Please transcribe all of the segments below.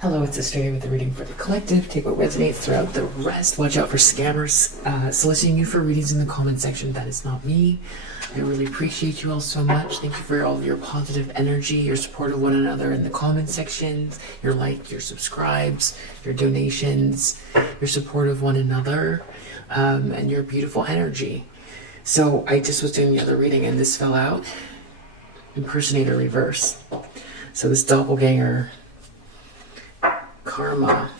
Hello, it's Starseed with the reading for the collective. Take what resonates, throw out the rest. Watch out for scammers soliciting you for readings in the comment section. That is not me. I really appreciate you all so much. Thank you for all of your positive energy, your support of one another in the comment sections, your likes, your subscribes, your donations, your support of one another, and your beautiful energy. So I just was doing the other reading and this fell out. Impersonator reverse. So this doppelganger karma.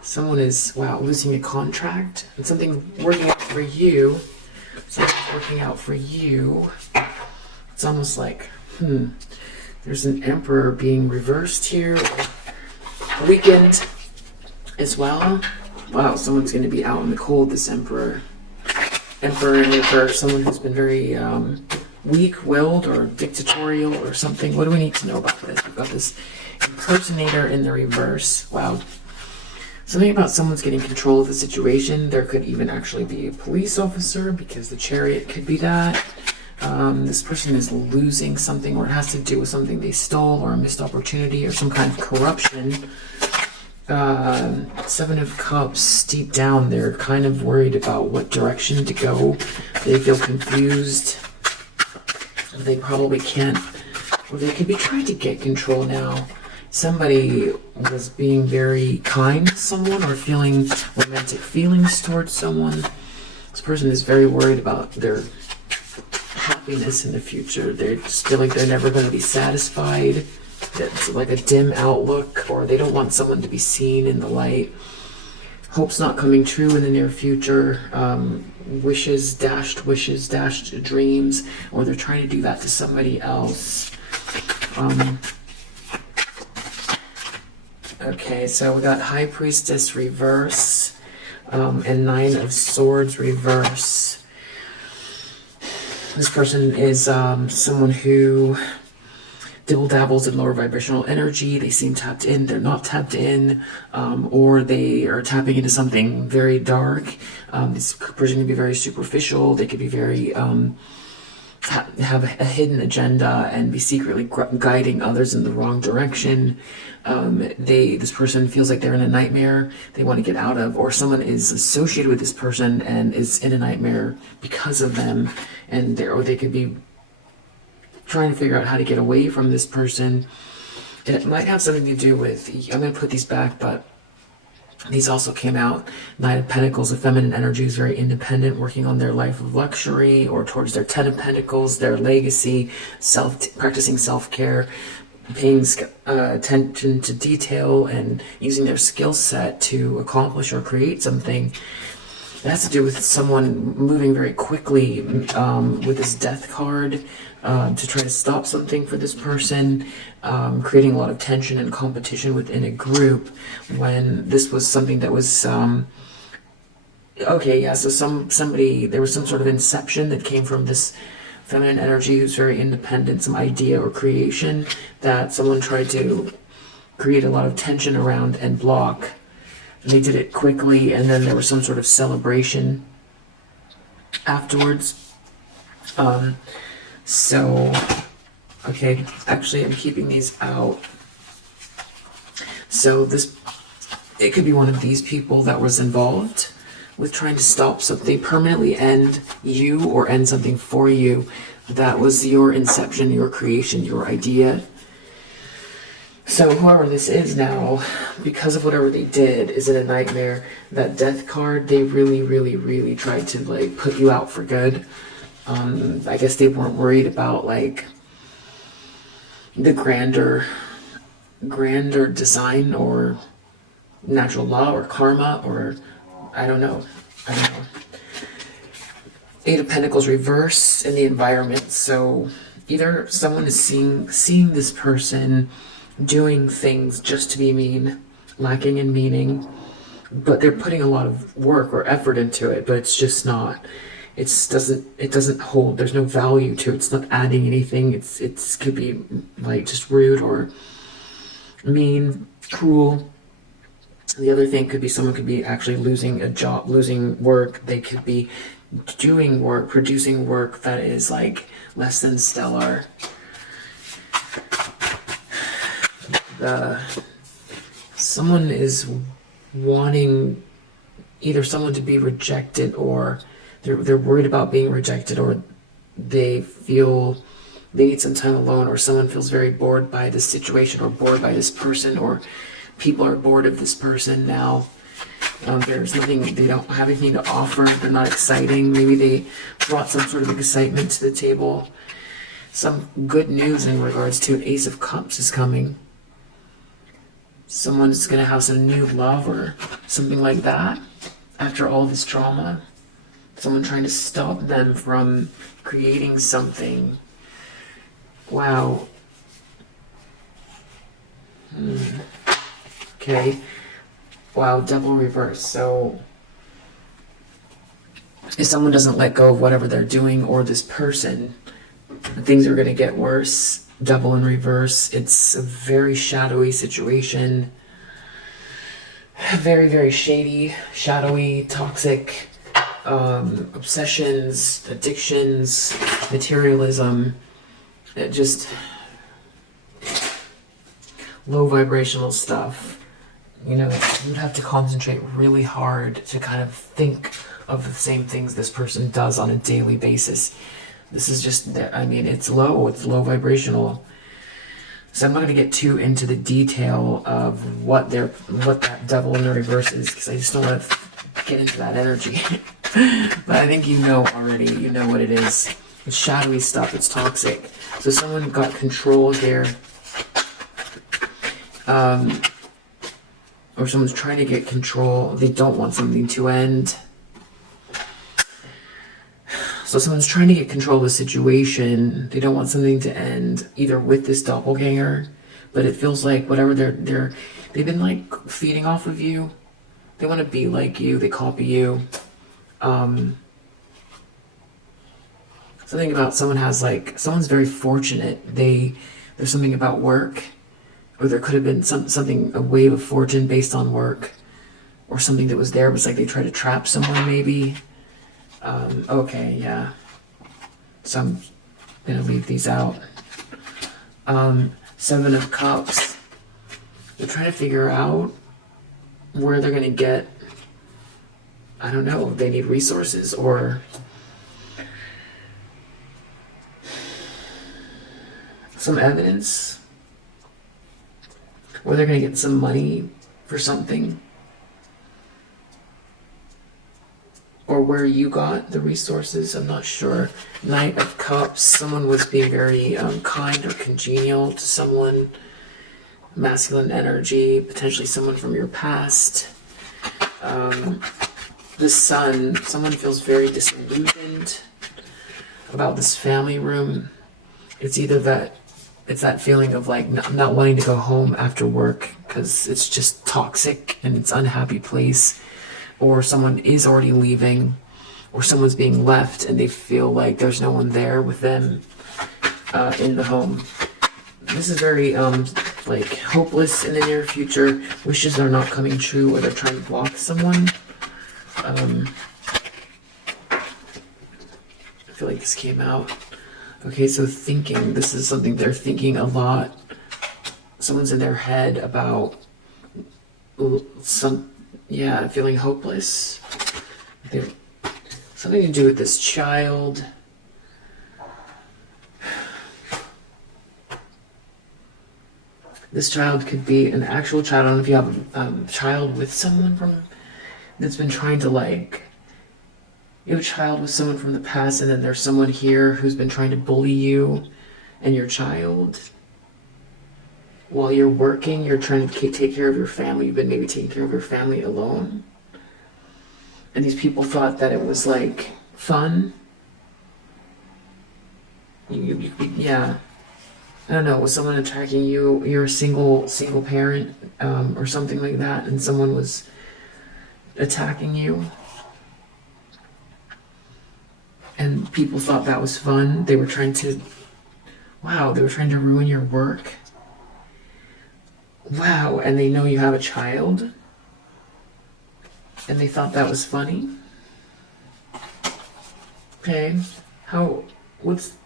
Someone is, losing a contract and something working out for you. Something's working out for you. It's almost like, there's an emperor being reversed here, weakened as well. Wow, someone's going to be out in the cold, this emperor in reverse. Someone who's been very weak-willed or dictatorial or something. What do we need to know about this? We've got this impersonator in the reverse. Wow. Something about someone's getting control of the situation. There could even actually be a police officer because the chariot could be that. This person is losing something, or it has to do with something they stole or a missed opportunity or some kind of corruption. Seven of Cups, deep down, they're kind of worried about what direction to go. They feel confused. They probably can't, or they could be trying to get control now. Somebody was being very kind to someone or feeling romantic feelings towards someone. This person is very worried about their happiness in the future. They just feel like they're never going to be satisfied. It's like a dim outlook, or they don't want someone to be seen in the light. Hopes not coming true in the near future. Wishes, dashed dreams, or they're trying to do that to somebody else. Okay, so we got High Priestess reverse, and Nine of Swords reverse. This person is someone who dabbles in lower vibrational energy. They seem tapped in, they're not tapped in, or they are tapping into something very dark. This person can be very superficial. They could be very have a hidden agenda and be secretly guiding others in the wrong direction. This person feels like they're in a nightmare they want to get out of, or someone is associated with this person and is in a nightmare because of them, and they could be trying to figure out how to get away from this person. And it might have something to do with, I'm going to put these back, but these also came out. Knight of Pentacles, the feminine energy is very independent, working on their life of luxury, or towards their Ten of Pentacles, their legacy, practicing self-care, paying attention to detail, and using their skill set to accomplish or create something. It has to do with someone moving very quickly with this Death card to try to stop something for this person, creating a lot of tension and competition within a group, when this was something that was so there was some sort of inception that came from this feminine energy who's very independent, some idea or creation that someone tried to create a lot of tension around and block. And they did it quickly, and then there was some sort of celebration afterwards. Okay, actually I'm keeping these out. So it could be one of these people that was involved with trying to stop something, permanently end you or end something for you. That was your inception, your creation, your idea. So whoever this is now, because of whatever they did, is in a nightmare. That Death card, they really, really, really tried to put you out for good. I guess they weren't worried about the grander design or natural law or karma, or I don't know. Eight of Pentacles reverse in the environment. So either someone is seeing this person doing things just to be mean, lacking in meaning, but they're putting a lot of work or effort into it, but it's just not. It doesn't hold. There's no value to it. It's not adding anything. It could be just rude or mean, cruel. The other thing could be someone could be actually losing a job, losing work. They could be doing work, producing work that is less than stellar. someone is wanting either someone to be rejected, or they're worried about being rejected, or they feel they need some time alone, or someone feels very bored by this situation, or bored by this person, or people are bored of this person now. There's nothing, they don't have anything to offer, they're not exciting. Maybe they brought some sort of excitement to the table. Some good news in regards to an Ace of Cups is coming. Someone's going to have some new love or something like that after all this trauma. Someone trying to stop them from creating something. Wow. Okay. Wow, Devil reverse. So if someone doesn't let go of whatever they're doing, or this person, things are going to get worse. Devil in reverse. It's a very shadowy situation. Very, very shady, shadowy, toxic, obsessions, addictions, materialism. It just low vibrational stuff. You know, you'd have to concentrate really hard to kind of think of the same things this person does on a daily basis. This is just, I mean, it's low vibrational. So I'm not going to get too into the detail of what that devil in the reverse is, because I just don't want to get into that energy. But I think you know already, you know what it is. It's shadowy stuff, it's toxic. So someone got control here. Or someone's trying to get control. They don't want something to end. So someone's trying to get control of the situation. They don't want something to end, either with this doppelganger, but it feels like whatever they've been like feeding off of you. They want to be like you. They copy you. Something about someone's very fortunate. There's something about work. Or there could have been something, a wave of fortune based on work, or something that was there. It was like they tried to trap someone, maybe. Okay, yeah. So I'm gonna leave these out. 7 of Cups. They're trying to figure out where they're gonna get, I don't know, they need resources or some evidence. Or they're going to get some money for something. Or where you got the resources, I'm not sure. Knight of Cups, someone was being very kind or congenial to someone. Masculine energy, potentially someone from your past. The Sun, someone feels very disillusioned about this family room. It's either that it's that feeling of like not wanting to go home after work because it's just toxic and it's an unhappy place, or someone is already leaving, or someone's being left and they feel like there's no one there with them in the home. This is very like hopeless in the near future. Wishes are not coming true, or they're trying to block someone. I feel like this came out. Okay, so thinking, this is something they're thinking a lot. Someone's in their head about feeling hopeless. Something to do with this child. This child could be an actual child. I don't know if you have a child with someone that's been trying to you have a child with someone from the past, and then there's someone here who's been trying to bully you and your child. While you're working, you're trying to take care of your family. You've been maybe taking care of your family alone. And these people thought that it was like fun. Yeah. I don't know, was someone attacking you? You're a single parent, or something like that, and someone was attacking you. And people thought that was fun. They were trying to ruin your work. Wow, and they know you have a child. And they thought that was funny. Okay, how is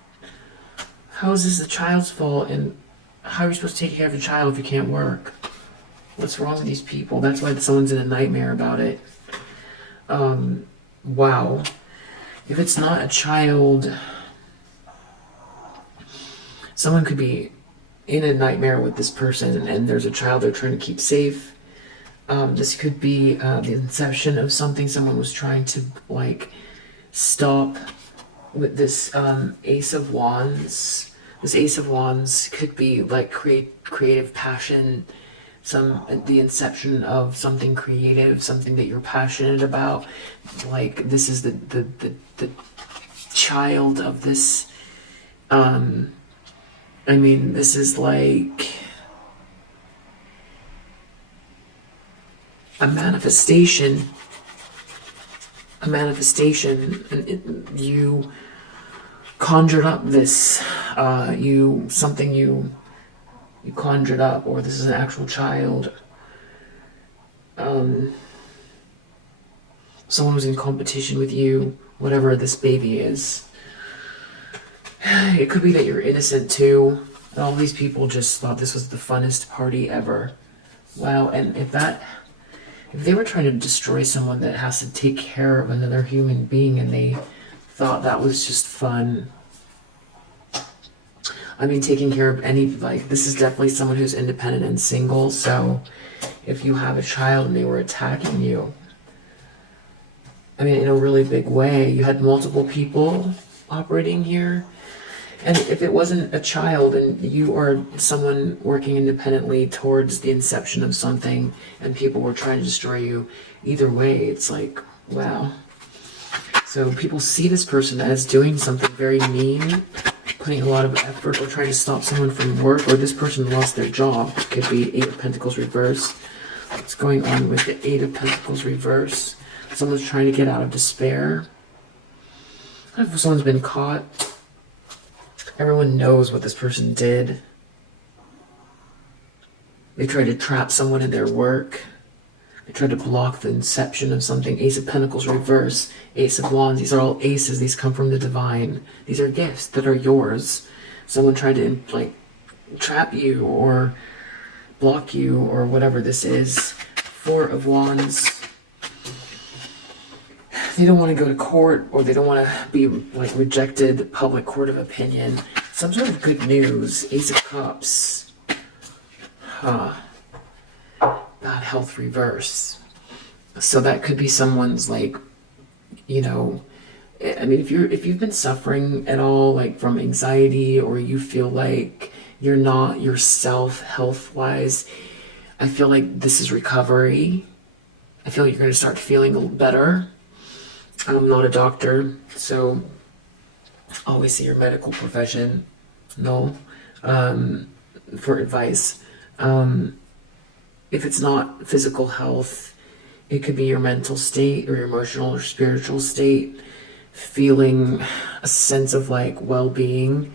this the child's fault? And how are you supposed to take care of your child if you can't work? What's wrong with these people? That's why someone's in a nightmare about it. Wow. If it's not a child, someone could be in a nightmare with this person and there's a child they're trying to keep safe. This could be the inception of something someone was trying to like stop with this Ace of Wands. This Ace of Wands could be like creative passion, the inception of something creative, something that you're passionate about. Like this is the child of this. I mean, this is like a manifestation. And you conjured up this, you conjured up, or this is an actual child. Someone was in competition with you, whatever this baby is. It could be that you're innocent too, and all these people just thought this was the funnest party ever. Wow, and if they were trying to destroy someone that has to take care of another human being and they thought that was just fun. I mean, taking care of this is definitely someone who's independent and single, so if you have a child and they were attacking you, I mean, in a really big way, you had multiple people operating here. And if it wasn't a child and you are someone working independently towards the inception of something and people were trying to destroy you, either way, it's like, wow. So people see this person as doing something very mean, putting a lot of effort, or trying to stop someone from work, or this person lost their job. It could be Eight of Pentacles reverse. What's going on with the Eight of Pentacles reverse? Someone's trying to get out of despair. If someone's been caught, everyone knows what this person did. They tried to trap someone in their work. They tried to block the inception of something. Ace of Pentacles reverse, Ace of Wands. These are all aces. These come from the divine. These are gifts that are yours. Someone tried to trap you or block you or whatever this is. Four of Wands. They don't want to go to court, or they don't want to be rejected, public court of opinion. Some sort of good news. Ace of Cups. Bad health reverse. So that could be someone's I mean, if you've been suffering at all from anxiety, or you feel like you're not yourself health wise, I feel like this is recovery. I feel like you're going to start feeling a little better. I'm not a doctor, so always see your medical profession for advice. If it's not physical health, it could be your mental state or your emotional or spiritual state, feeling a sense of well-being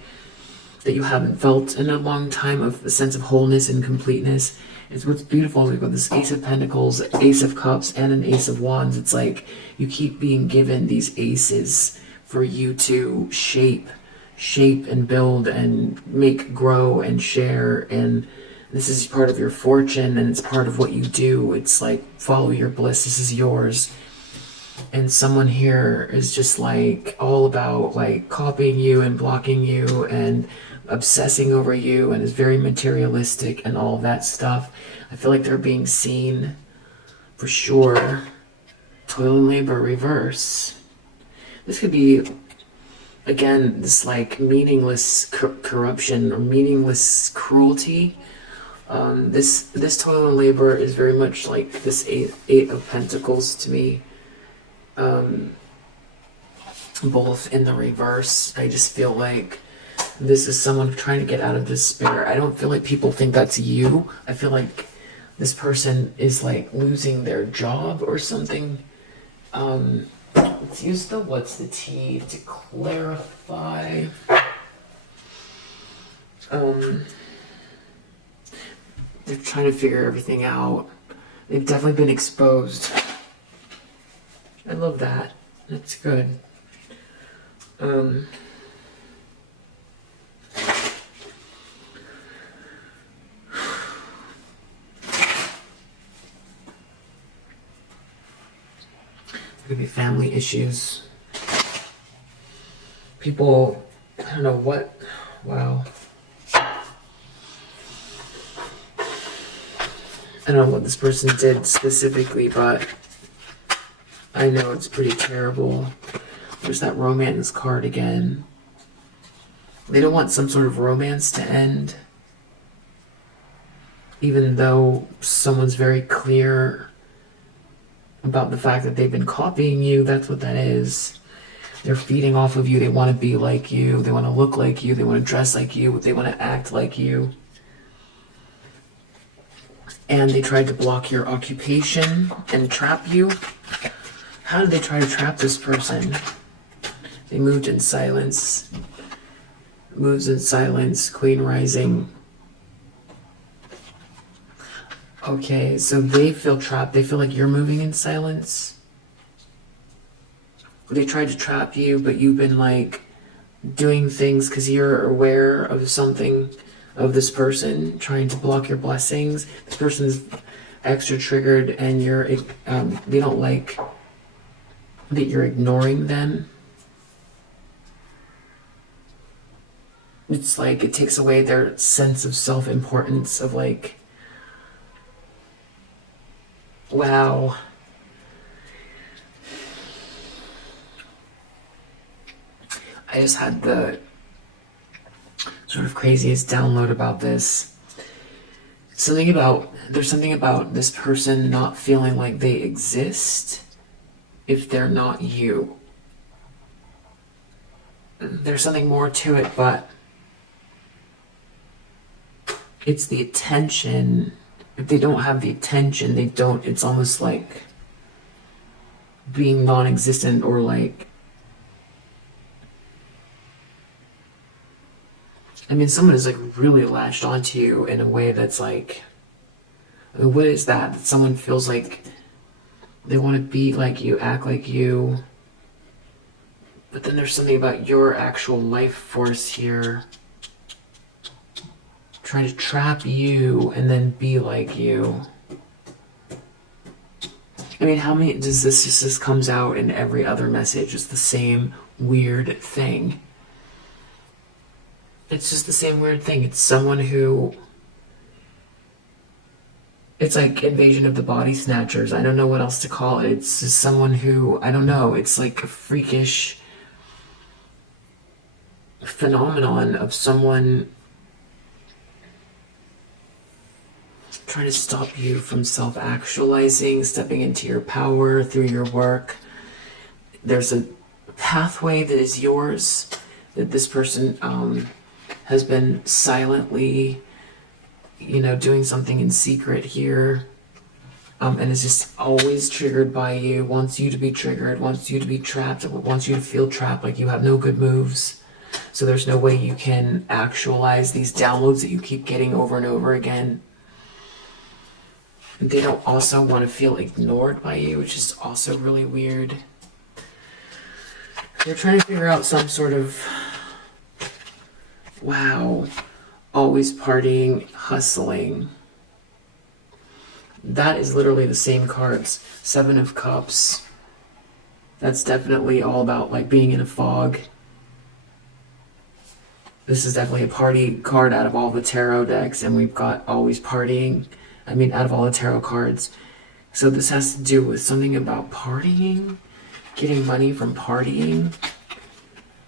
that you haven't felt in a long time, of a sense of wholeness and completeness. It's what's beautiful is we've got this Ace of Pentacles, Ace of Cups, and an Ace of Wands. It's like you keep being given these aces for you to shape and build and make grow and share. And this is part of your fortune, and it's part of what you do. It's like, follow your bliss. This is yours. And someone here is just all about copying you and blocking you and obsessing over you, and is very materialistic and all that stuff. I feel like they're being seen for sure. Toil and labor reverse. This could be, again, this meaningless corruption or meaningless cruelty. This toil and labor is very much like this eight of Pentacles to me. Both in the reverse. I just feel like this is someone trying to get out of despair. I don't feel like people think that's you. I feel like this person is losing their job or something. Let's use the what's the T to clarify. They're trying to figure everything out. They've definitely been exposed. I love that. That's good. could be family issues. People, I don't know what, wow. I don't know what this person did specifically, but I know it's pretty terrible. There's that romance card again. They don't want some sort of romance to end, even though someone's very clear about the fact that they've been copying you. That's what that is. They're feeding off of you. They want to be like you. They want to look like you. They want to dress like you. They want to act like you. And they tried to block your occupation and trap you. How did they try to trap this person? They moved in silence. Moves in silence. Queen rising. Okay, so they feel trapped. They feel like you're moving in silence. They tried to trap you, but you've been like doing things because you're aware of something of this person trying to block your blessings. This person's extra triggered, and they don't like that you're ignoring them. It's like it takes away their sense of self-importance of like, wow. I just had the sort of craziest download about this. There's something about this person not feeling like they exist if they're not you. There's something more to it, but it's the attention. If they don't have the attention, it's almost like being non-existent, or like, I mean, someone is like really latched onto you in a way that's like, I mean, what is that? That someone feels like they want to be like you, act like you, but then there's something about your actual life force here trying to trap you and then be like you. I mean, how many does this comes out in every other message? It's the same weird thing. It's just the same weird thing. It's someone who, it's like Invasion of the Body Snatchers. I don't know what else to call it. It's just someone who, I don't know, it's like a freakish phenomenon of someone trying to stop you from self-actualizing, stepping into your power through your work. There's a pathway that is yours, that this person has been silently, doing something in secret here, and is just always triggered by you, wants you to be triggered, wants you to be trapped, wants you to feel trapped, like you have no good moves. So there's no way you can actualize these downloads that you keep getting over and over again. They don't also want to feel ignored by you, which is also really weird. They're trying to figure out some sort of, wow, always partying, hustling. That is literally the same cards. Seven of Cups. That's definitely all about like being in a fog. This is definitely a party card out of all the tarot decks, and we've got always partying. Out of all the tarot cards. So this has to do with something about partying, getting money from partying,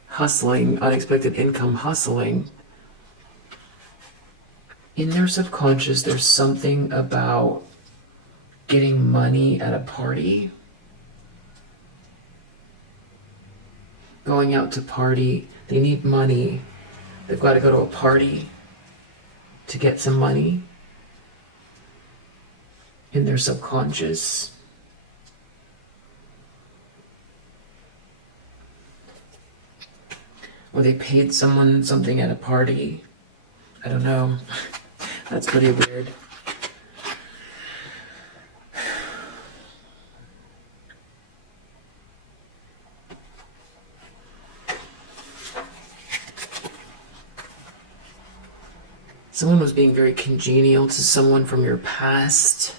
hustling, unexpected income hustling. In their subconscious, there's something about getting money at a party, going out to party. They need money. They've got to go to a party to get some money. In their subconscious. Or they paid someone something at a party. I don't know. That's pretty weird. Someone was being very congenial to someone from your past.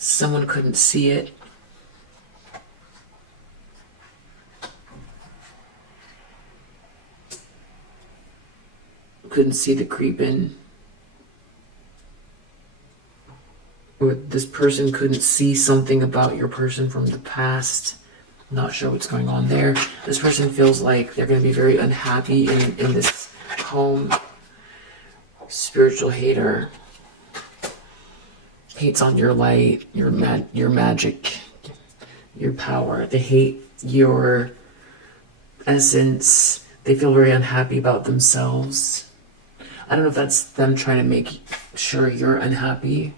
Someone couldn't see it. Couldn't see the creeping. Or this person couldn't see something about your person from the past. Not sure what's going on there. This person feels like they're going to be very unhappy in this home. Spiritual hater. Hates on your light, your magic, your power. They hate your essence. They feel very unhappy about themselves. I don't know if that's them trying to make sure you're unhappy.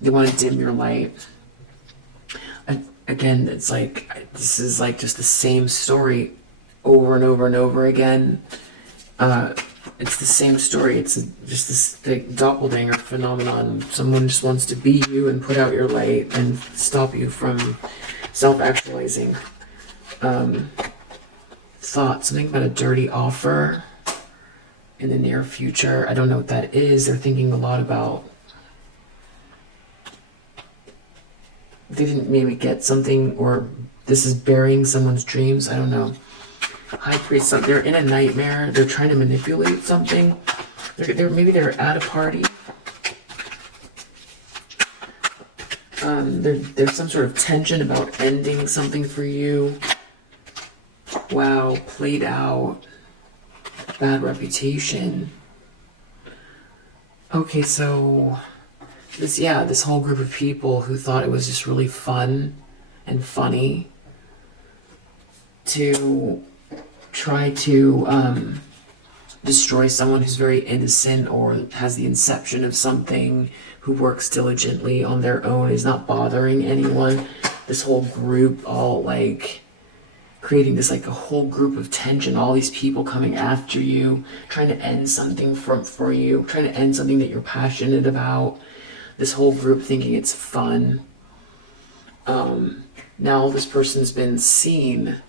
They want to dim your light. Again, it's like, this is like just the same story over and over and over again. It's the same story. It's just this big doppelganger phenomenon. Someone just wants to be you and put out your light and stop you from self-actualizing. Thought, something about a dirty offer in the near future. I don't know what that is. They're thinking a lot about, they didn't maybe get something, or this is burying someone's dreams. I don't know. High priest, they're in a nightmare. They're trying to manipulate something. Maybe they're at a party. There's some sort of tension about ending something for you. Wow, played out. Bad reputation. Okay, so this whole group of people who thought it was just really fun and funny to try to destroy someone who's very innocent or has the inception of something, who works diligently on their own, is not bothering anyone. This whole group all like creating this like a whole group of tension, all these people coming after you, trying to end something for you, trying to end something that you're passionate about. This whole group thinking it's fun. Now this person's been seen,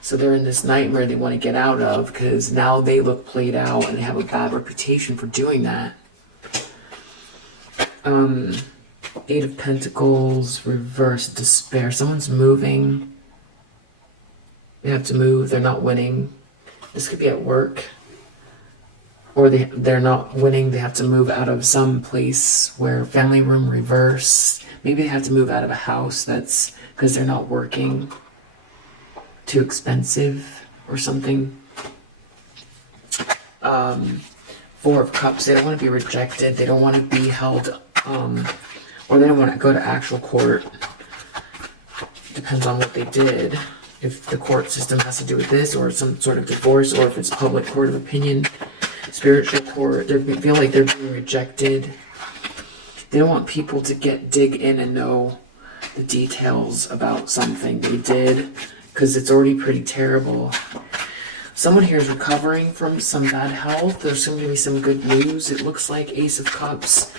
so they're in this nightmare they want to get out of, because now they look played out and they have a bad reputation for doing that. Eight of Pentacles, reverse, despair. Someone's moving. They have to move. They're not winning. This could be at work. Or they're not winning. They have to move out of some place where family room, reverse. Maybe they have to move out of a house that's because they're not working. Too expensive or something. Four of Cups. They don't want to be rejected. They don't want to be held, or they don't want to go to actual court. Depends on what they did. If the court system has to do with this, or some sort of divorce, or if it's public court of opinion, spiritual court. They feel like they're being rejected. They don't want people to dig in and know the details about something they did, because it's already pretty terrible. Someone here is recovering from some bad health. There's going to be some good news. It looks like Ace of Cups.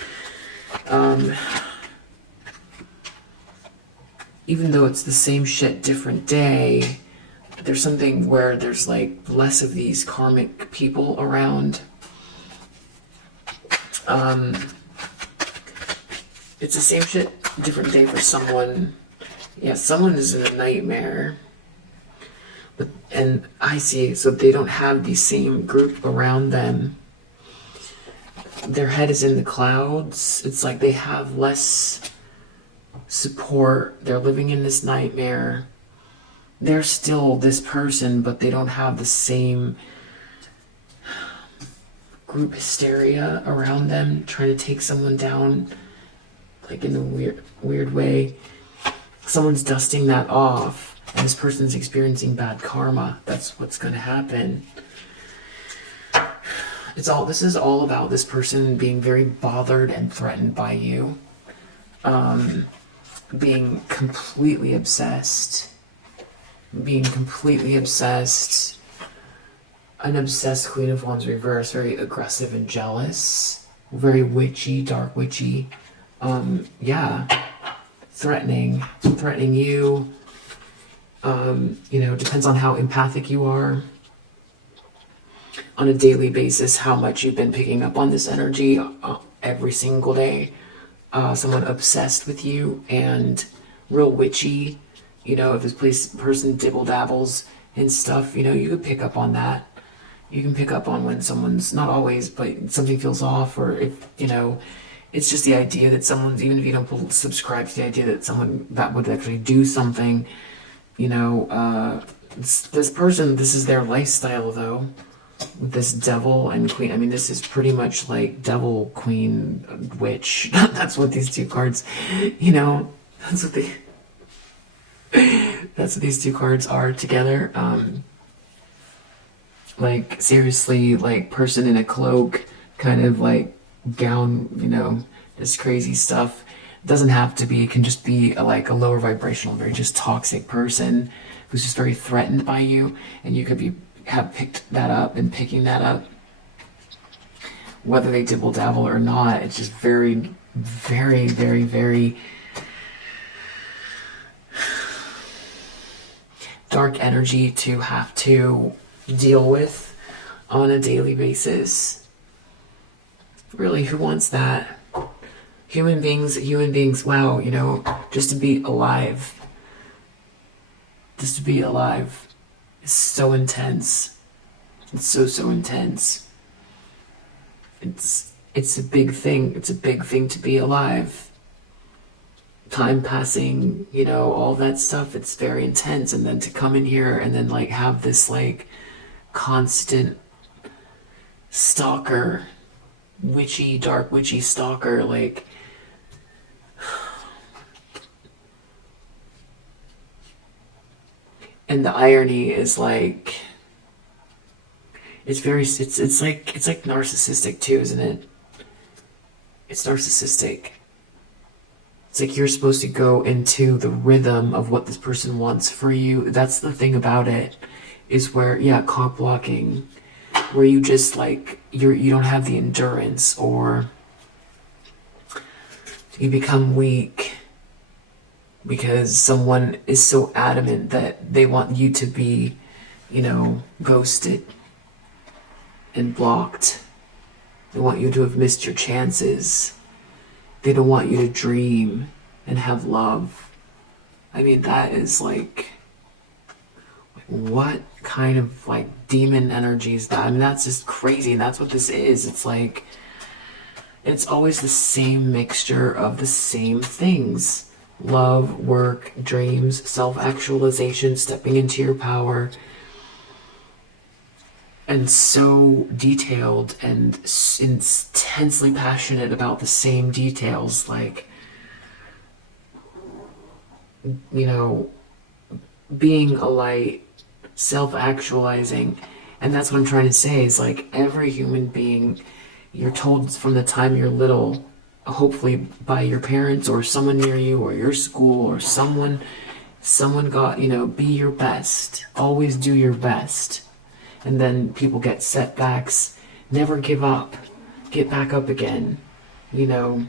Even though it's the same shit, different day, there's something where there's like less of these karmic people around. It's the same shit, different day for someone. Yeah, someone is in a nightmare. And I see, so they don't have the same group around them. Their head is in the clouds. It's like they have less support. They're living in this nightmare. They're still this person, but they don't have the same group hysteria around them, trying to take someone down, like in a weird way. Someone's dusting that off. And this person's experiencing bad karma. That's what's going to happen. This is all about this person being very bothered and threatened by you. Being completely obsessed. An obsessed Queen of Wands reverse. Very aggressive and jealous. Very witchy, dark witchy. Threatening you. Depends on how empathic you are on a daily basis, how much you've been picking up on this energy every single day. someone obsessed with you and real witchy. You know, if this person dibble dabbles and stuff, you know, you could pick up on that. You can pick up on when someone's, not always, but something feels off, or if, you know, it's just the idea that someone's, even if you don't subscribe to the idea that someone that would actually do something, you know, this person, this is their lifestyle though, with this devil and queen. I mean, this is pretty much like devil, queen, witch. That's what these two cards, you know, that's what these two cards are together. Like seriously, like person in a cloak, kind of like gown, you know, this crazy stuff. It doesn't have to be, it can just be like a lower vibrational, very just toxic person who's just very threatened by you, and you could have picked that up and picking that up. Whether they dibble dabble or not, it's just very, very, very, very dark energy to have to deal with on a daily basis. Really, who wants that? Human beings, wow, you know, just to be alive. Just to be alive is so intense. It's so intense. It's a big thing. It's a big thing to be alive. Time passing, you know, all that stuff, it's very intense. And then to come in here and then like have this like constant stalker, witchy, dark witchy stalker, like and the irony is like it's like narcissistic too, isn't it? It's narcissistic. It's like you're supposed to go into the rhythm of what this person wants for you. That's the thing about it, is where, yeah, cock blocking, where you just like, you don't have the endurance, or you become weak because someone is so adamant that they want you to be, you know, ghosted and blocked. They want you to have missed your chances. They don't want you to dream and have love. I mean, that is like, what kind of like demon energy is that? I mean, that's just crazy. And that's what this is. It's like, it's always the same mixture of the same things. Love, work, dreams, self-actualization, stepping into your power. And so detailed and intensely passionate about the same details, like, you know, being a light, self-actualizing. And that's what I'm trying to say, is like every human being, you're told from the time you're little, hopefully by your parents or someone near you or your school or someone got, you know, be your best, always do your best. And then people get setbacks, never give up, get back up again, you know.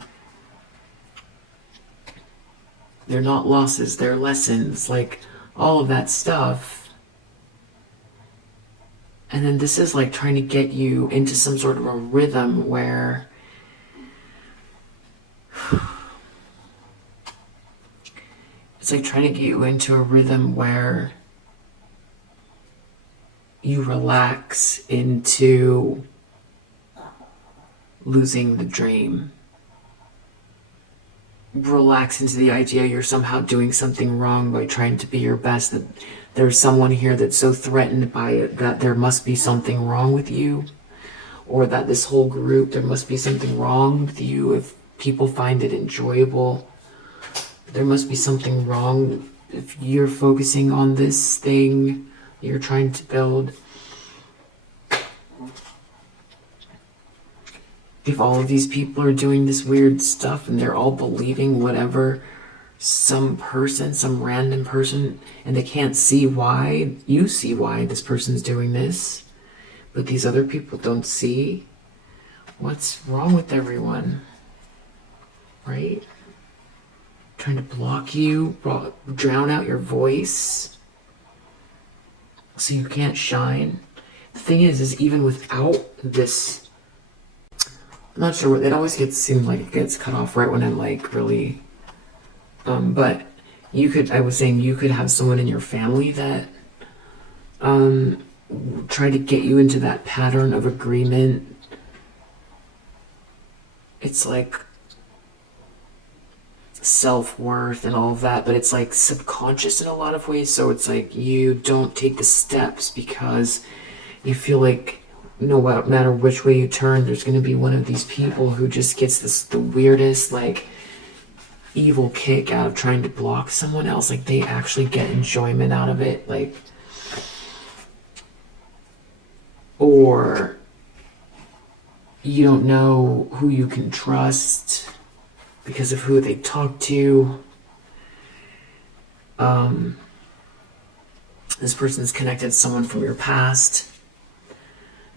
They're not losses, they're lessons, like all of that stuff. And then this is like trying to get you into some sort of a rhythm where it's like trying to get you into a rhythm where you relax into losing the dream. Relax into the idea you're somehow doing something wrong by trying to be your best, that there's someone here that's so threatened by it that there must be something wrong with you, or that this whole group, there must be something wrong with you if people find it enjoyable. There must be something wrong if you're focusing on this thing you're trying to build. If all of these people are doing this weird stuff and they're all believing whatever some random person, and they can't see why, you see why this person's doing this, but these other people don't see, what's wrong with everyone, right? Trying to block you, drown out your voice so you can't shine. The thing is even without this I'm not sure what, it always seemed like it gets cut off right when I'm like really, but I was saying you could have someone in your family that, try to get you into that pattern of agreement. It's like self-worth and all of that, but it's like subconscious in a lot of ways. So it's like you don't take the steps because you feel like no matter which way you turn, there's going to be one of these people who just gets the weirdest like evil kick out of trying to block someone else. Like they actually get enjoyment out of it, like, or you don't know who you can trust because of who they talk to. This person's connected to someone from your past.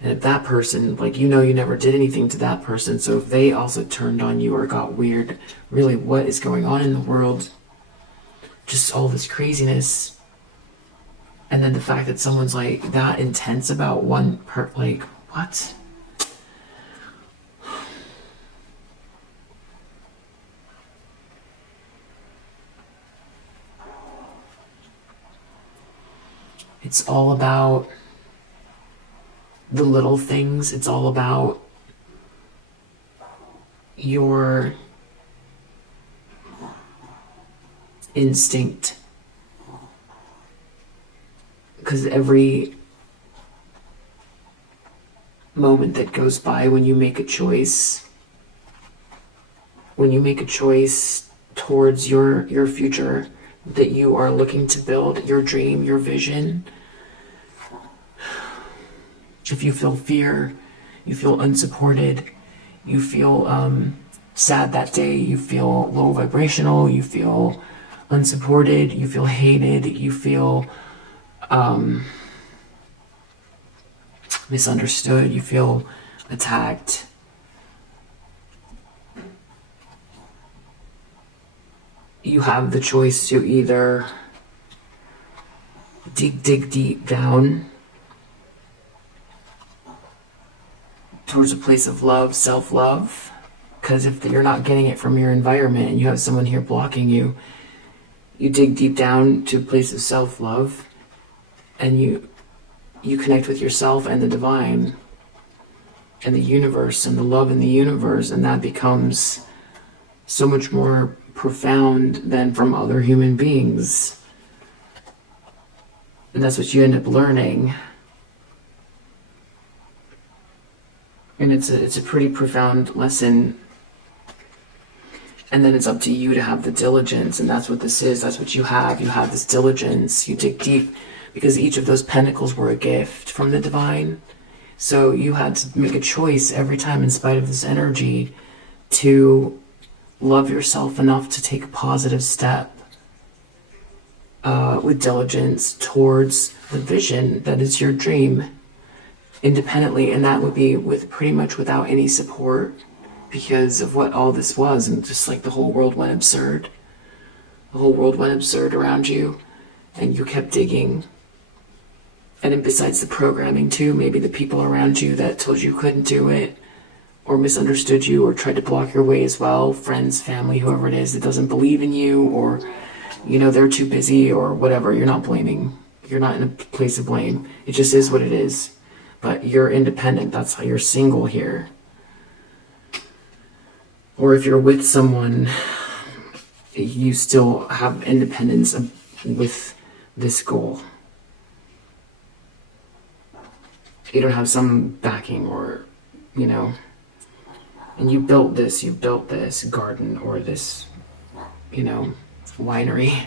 And if that person, like, you never did anything to that person, so if they also turned on you or got weird, really, what is going on in the world? Just all this craziness. And then the fact that someone's, like, that intense about like, what? It's all about the little things. It's all about your instinct. Because every moment that goes by when you make a choice towards your future that you are looking to build, your dream, your vision, if you feel fear, you feel unsupported, you feel sad that day, you feel low vibrational, you feel unsupported, you feel hated, you feel misunderstood, you feel attacked, you have the choice to either dig deep down towards a place of love, self-love, because if you're not getting it from your environment and you have someone here blocking you, you dig deep down to a place of self-love and you connect with yourself and the divine and the universe and the love in the universe, and that becomes so much more profound than from other human beings. And that's what you end up learning. And it's a pretty profound lesson. And then it's up to you to have the diligence, and that's what this is. That's what you have. You have this diligence. You dig deep, because each of those pentacles were a gift from the divine. So you had to make a choice every time, in spite of this energy, to love yourself enough to take a positive step with diligence towards the vision that is your dream, independently. And that would be with pretty much without any support, because of what all this was. And just like the whole world went absurd. The whole world went absurd around you, and you kept digging. And then besides the programming too, maybe the people around you that told you couldn't do it, or misunderstood you, or tried to block your way as well, friends, family, whoever it is that doesn't believe in you, or they're too busy or whatever. You're not blaming. You're not in a place of blame. It just is what it is. But you're independent. That's how you're single here. Or if you're with someone, you still have independence with this goal. You don't have some backing, or, and you built this garden or this, winery.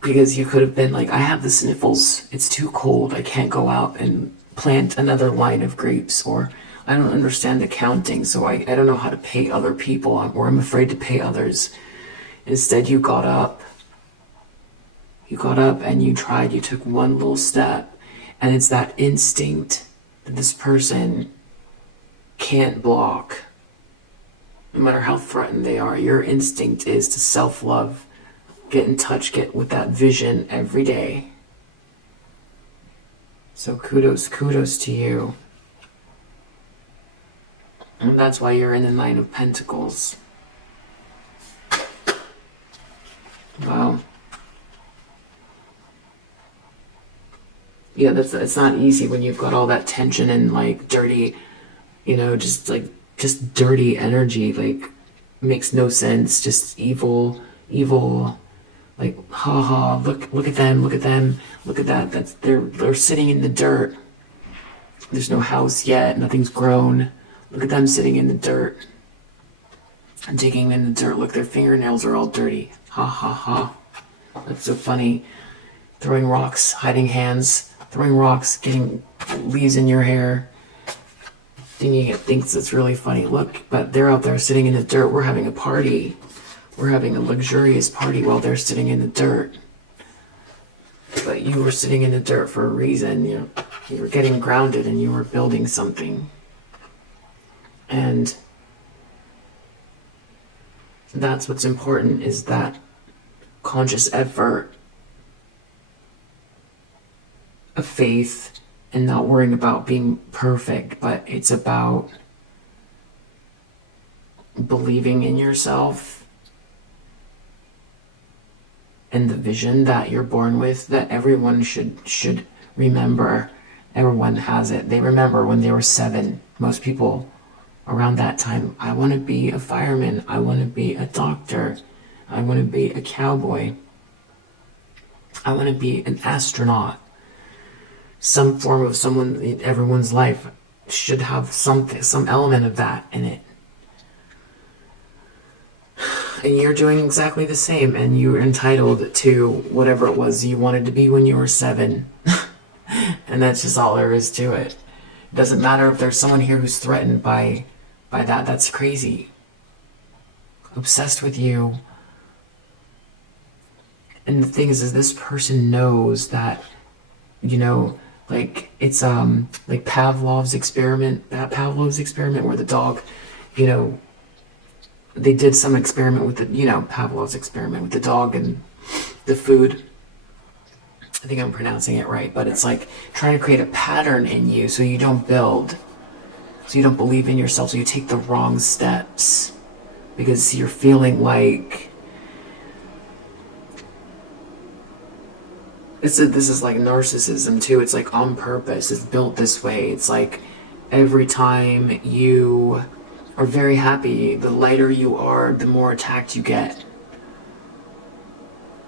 Because you could have been like, I have the sniffles, it's too cold, I can't go out and plant another line of grapes, or I don't understand accounting, so I don't know how to pay other people, or I'm afraid to pay others. Instead, you got up and you tried, you took one little step, and it's that instinct that this person can't block. No matter how threatened they are, your instinct is to self-love, get in touch, get with that vision every day. So kudos to you. And that's why you're in the Nine of Pentacles. Wow. Yeah, it's not easy when you've got all that tension and like dirty, you know, just dirty energy, like makes no sense, just evil, like haha, look at them, look at that. They're sitting in the dirt. There's no house yet, nothing's grown. Look at them sitting in the dirt. And digging in the dirt. Look, their fingernails are all dirty. Ha ha ha. That's so funny. Throwing rocks, hiding hands, throwing rocks, getting leaves in your hair. Thinking it thinks it's really funny. Look, but they're out there sitting in the dirt. We're having a party. We're having a luxurious party while they're sitting in the dirt. But you were sitting in the dirt for a reason. You were getting grounded and you were building something. And that's what's important, is that conscious effort of faith and not worrying about being perfect, but it's about believing in yourself and the vision that you're born with, that everyone should remember. Everyone has it. They remember when they were 7. Most people around that time, I want to be a fireman, I want to be a doctor, I want to be a cowboy, I want to be an astronaut. Some form of someone in everyone's life should have some element of that in it. And you're doing exactly the same, and you're entitled to whatever it was you wanted to be when you were 7. And that's just all there is to it. It doesn't matter if there's someone here who's threatened by that. That's crazy. Obsessed with you. And the thing is this person knows that, you know, like it's like Pavlov's experiment where the dog, you know, they did some experiment with the, you know, Pavlov's experiment with the dog and the food. I think I'm pronouncing it right, but it's like trying to create a pattern in you so you don't build, so you don't believe in yourself, so you take the wrong steps because you're feeling like this is like narcissism too. It's like on purpose. It's built this way. It's like every time you are very happy, the lighter you are, the more attacked you get.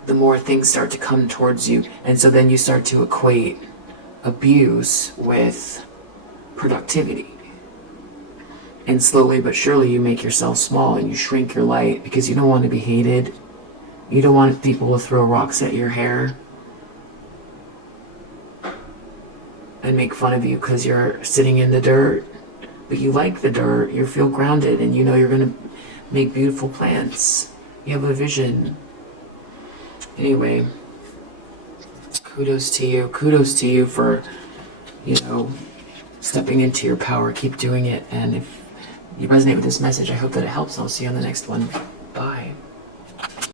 The more things start to come towards you. And so then you start to equate abuse with productivity. And slowly but surely you make yourself small and you shrink your light because you don't want to be hated. You don't want people to throw rocks at your hair and make fun of you because you're sitting in the dirt. But you like the dirt, you feel grounded, and you know you're going to make beautiful plants. You have a vision. Anyway, kudos to you. Kudos to you for, you know, stepping into your power. Keep doing it. And if you resonate with this message, I hope that it helps. I'll see you on the next one.